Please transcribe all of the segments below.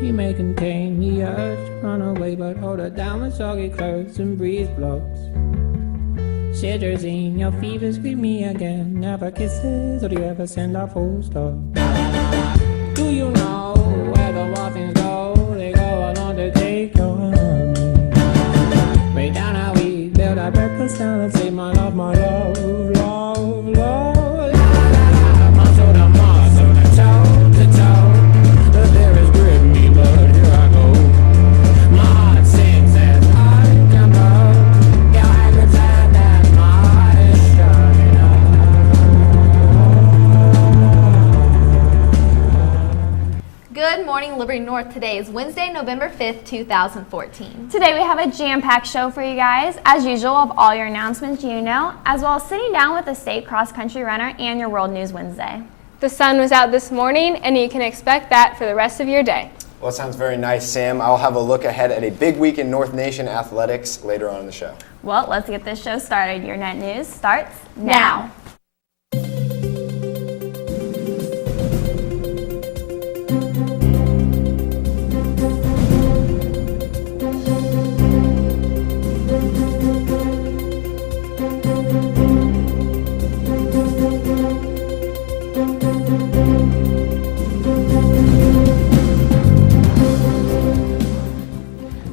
He may contain the urge to run away, but hold her down with soggy clothes and breeze blocks. Cetirizine, your fevers greet me again. Never kisses, or do you ever send a full stop? Do you know where the waffles go? They go along to take your honey. Way down how we build our breakfast down and say my love, love, love, love. Muscle to muscle, toe to toe. The fear grip me, but here I go. My heart sings as I can blow. Yeah, I could say that my heart is shining up. Good morning, Liberty North. Today is Wednesday, November 5th, 2014. Today we have a jam-packed show for you guys. As usual, of all your announcements you know, as well as sitting down with a state cross-country runner and your World News Wednesday. The sun was out this morning, and you can expect that for the rest of your day. Well, it sounds very nice, Sam. I'll have a look ahead at a big week in North Nation athletics later on in the show. Well, let's get this show started. Your Net News starts now.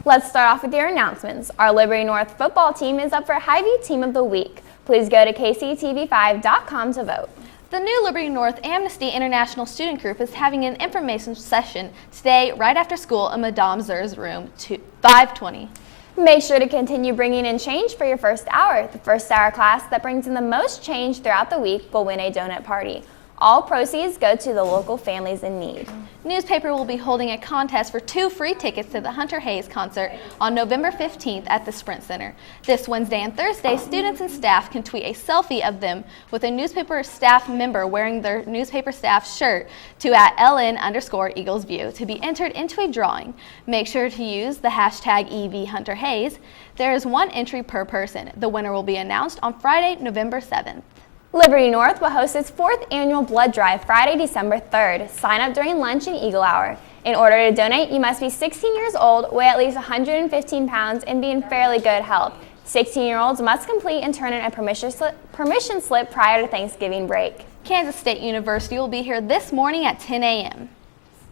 Let's start off with your announcements. Our Liberty North football team is up for Hy-Vee Team of the Week. Please go to kctv5.com to vote. The new Liberty North Amnesty International Student Group is having an information session today right after school in Madame Zer's room 520. Make sure to continue bringing in change for your first hour. The first hour class that brings in the most change throughout the week will win a donut party. All proceeds go to the local families in need. Newspaper will be holding a contest for 2 free tickets to the Hunter Hayes concert on November 15th at the Sprint Center. This Wednesday and Thursday, students and staff can tweet a selfie of them with a newspaper staff member wearing their newspaper staff shirt to @LN_EaglesView to be entered into a drawing. Make sure to use the hashtag #EVHunterHayes. There is 1 entry per person. The winner will be announced on Friday, November 7th. Liberty North will host its 4th annual blood drive Friday, December 3rd. Sign up during lunch and Eagle Hour. In order to donate, you must be 16 years old, weigh at least 115 pounds, and be in fairly good health. 16-year-olds must complete and turn in a permission slip prior to Thanksgiving break. Kansas State University will be here this morning at 10 a.m.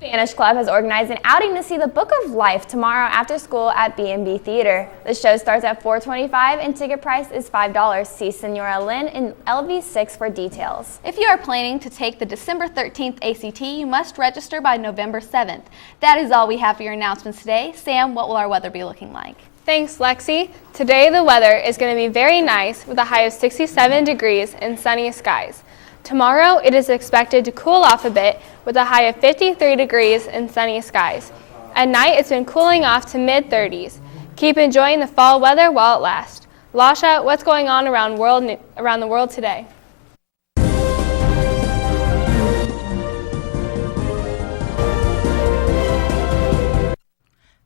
Spanish Club has organized an outing to see the Book of Life tomorrow after school at B&B Theater. The show starts at $4.25 and ticket price is $5. See Senora Lynn in LV6 for details. If you are planning to take the December 13th ACT, you must register by November 7th. That is all we have for your announcements today. Sam, what will our weather be looking like? Thanks, Lexi. Today the weather is going to be very nice with a high of 67 degrees and sunny skies. Tomorrow it is expected to cool off a bit with a high of 53 degrees and sunny skies. At night it's been cooling off to mid-30s. Keep enjoying the fall weather while it lasts. Lasha, what's going on around the world today?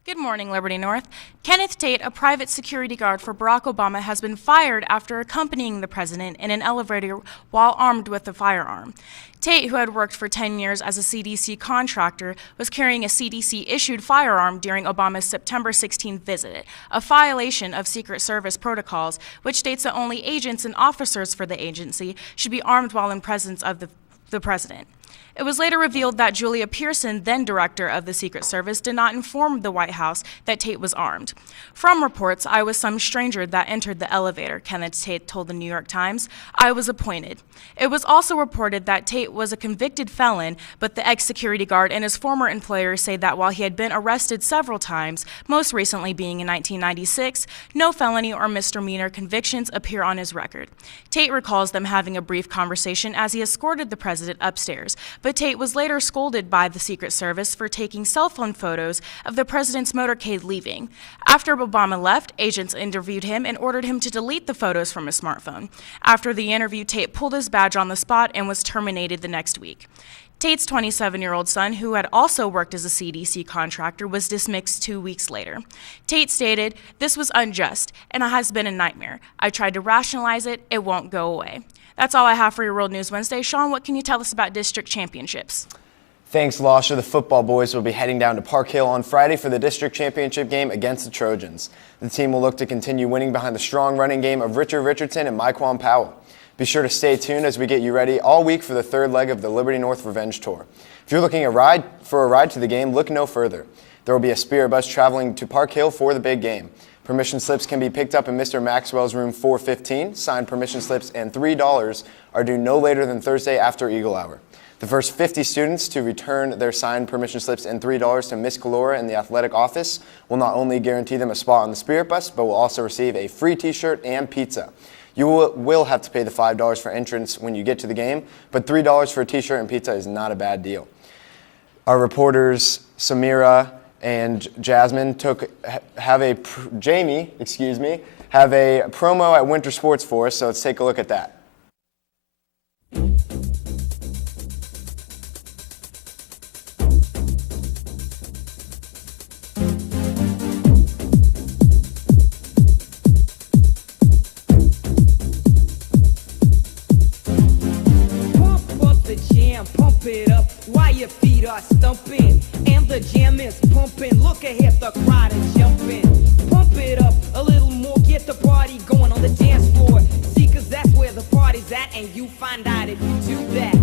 Good morning, Liberty North. Kenneth Tate, a private security guard for Barack Obama, has been fired after accompanying the president in an elevator while armed with a firearm. Tate, who had worked for 10 years as a CDC contractor, was carrying a CDC-issued firearm during Obama's September 16th visit, a violation of Secret Service protocols, which states that only agents and officers for the agency should be armed while in presence of the president. It was later revealed that Julia Pearson, then director of the Secret Service, did not inform the White House that Tate was armed. From reports, I was some stranger that entered the elevator, Kenneth Tate told the New York Times. I was appointed. It was also reported that Tate was a convicted felon, but the ex-security guard and his former employer say that while he had been arrested several times, most recently being in 1996, no felony or misdemeanor convictions appear on his record. Tate recalls them having a brief conversation as he escorted the president upstairs, but Tate was later scolded by the Secret Service for taking cell phone photos of the president's motorcade leaving. After Obama left, agents interviewed him and ordered him to delete the photos from his smartphone. After the interview, Tate pulled his badge on the spot and was terminated the next week. Tate's 27-year-old son, who had also worked as a CDC contractor, was dismissed 2 weeks later. Tate stated, "This was unjust, and it has been a nightmare. I tried to rationalize it. It won't go away." That's all I have for your World News Wednesday. Sean, what can you tell us about district championships? Thanks, Lasha. The football boys will be heading down to Park Hill on Friday for the district championship game against the Trojans. The team will look to continue winning behind the strong running game of Richard Richardson and Myquan Powell. Be sure to stay tuned as we get you ready all week for the third leg of the Liberty North Revenge Tour. If you're looking for a ride to the game, look no further. There will be a Spirit bus traveling to Park Hill for the big game. Permission slips can be picked up in Mr. Maxwell's room 415. Signed permission slips and $3 are due no later than Thursday after Eagle Hour. The first 50 students to return their signed permission slips and $3 to Miss Calora in the athletic office will not only guarantee them a spot on the Spirit bus, but will also receive a free t-shirt and pizza. You will have to pay the $5 for entrance when you get to the game, but $3 for a t-shirt and pizza is not a bad deal. Our reporters, Samira and Jasmine, have a promo at Winter Sports for us, so let's take a look at that. Pump it up while your feet are stumping and the jam is pumping. Look ahead, the crowd is jumping. Pump it up a little more, get the party going on the dance floor. See, 'cause that's where the party's at, and you find out if you do that.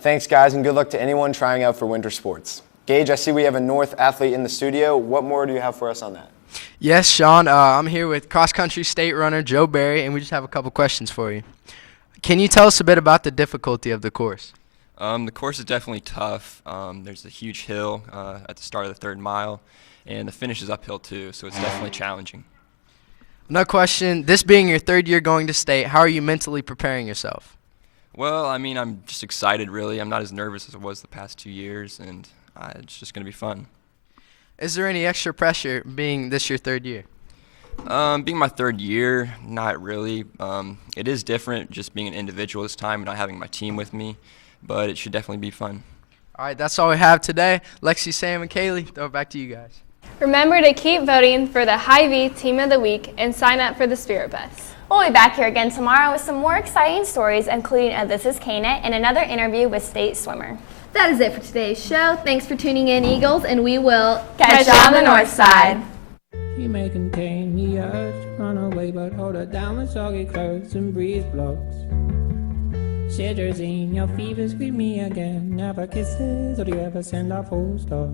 Thanks, guys, and good luck to anyone trying out for winter sports. Gage, I see we have a North athlete in the studio. What more do you have for us on that? Yes, Sean. I'm here with cross-country state runner Joe Barry, and we just have a couple questions for you. Can you tell us a bit about the difficulty of the course? The course is definitely tough. There's a huge hill at the start of the third mile, and the finish is uphill too, so it's definitely challenging. Another question, this being your third year going to state, how are you mentally preparing yourself? Well, I mean, I'm just excited, really. I'm not as nervous as I was the past 2 years, and it's just going to be fun. Is there any extra pressure being this your third year? Being my third year, not really. It is different just being an individual this time and not having my team with me, but it should definitely be fun. All right, that's all we have today. Lexi, Sam, and Kaylee, throw it back to you guys. Remember to keep voting for the Hy-Vee Team of the Week and sign up for the Spirit Bus. We'll be back here again tomorrow with some more exciting stories, including a This is KNET and another interview with state swimmer. That is it for today's show. Thanks for tuning in, Eagles, and we will Catch you on the north side. He may contain the urge to run away, but hold her down with soggy clothes and breeze blocks. Citrazine, your fevers greet me again. Never kisses, or do you ever send a full stop?